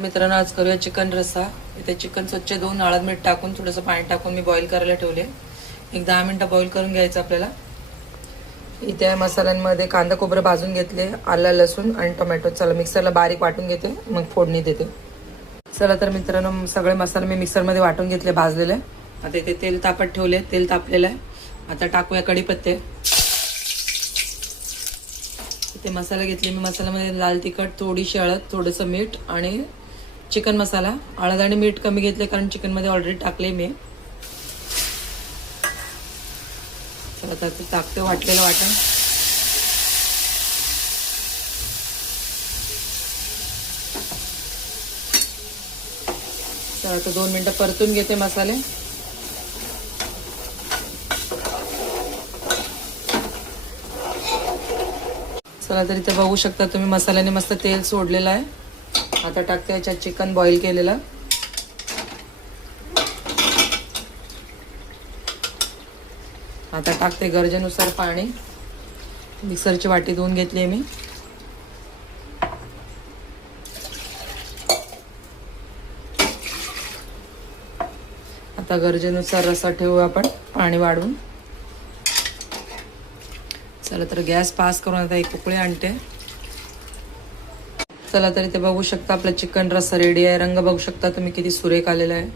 मित्रांनो, आज करूया चिकन रस्सा। इथे चिकन स्वच्छ धुवून हळद मीठ टाकून थोडंसं पाणी टाकून मी बॉईल करायला ठेवले। एक 10 मिनिटं बॉईल करून घ्यायचं आपल्याला। इथे मसाल्यांमध्ये कांदा खोबरं भाजून घेतले, आलं लसूण आणि टोमॅटो। चला मिक्सरला बारीक वाटून घेते, मग फोडणी देते। चला तर मित्रांनो, सगळे मसाले मी मिक्सरमध्ये वाटून घेतले भाजलेले। आता इथे तेल तापत ठेवले, तेल तापलेलं आहे। आता टाकूया कढीपत्ते। इथे मसाला घेतले मी, मसाल्यामध्ये लाल तिखट, थोडीशी हळद, थोडंसं मीठ आणि चिकन मसाला। हळद आणि मीठ कमी घेतले कारण चिकन मध्ये ऑलरेडी टाकले मी। चला आता टाकते वाटलेलं वाटण। चला आता 2 मिनिटं परतून घेते मसाले। चला तर इथे बघू शकता तुम्ही, मसाल्याने मस्त तेल सोडलेलं आहे। आता टाकते याच्यात चिकन बॉईल केलेलं। आता टाकते गरजेनुसार पाणी। मिक्सरची वाटी धुवून घेतली आहे मी। आता गरजेनुसार रस्सा ठेवू आपण पाणी वाढवून। चला तर गॅस पास करून आता एक उकळी आणते। चला तर इथे बघू शकता आपला चिकन रस्सा रेडी आहे। रंग बघू शकता तुम्ही किती सुरेख आलेला आहे।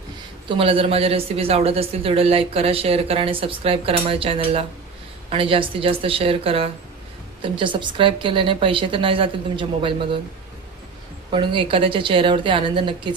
तुम्हाला जर माझ्या रेसिपीज आवडत असतील तेवढं लाईक करा, शेअर करा आणि सबस्क्राईब करा माझ्या चॅनलला। आणि जास्तीत जास्त शेअर करा। तुमच्या सबस्क्राईब केल्याने पैसे तर नाही जातील तुमच्या मोबाईलमधून, पण एखाद्याच्या चेहऱ्यावरती आनंद नक्कीच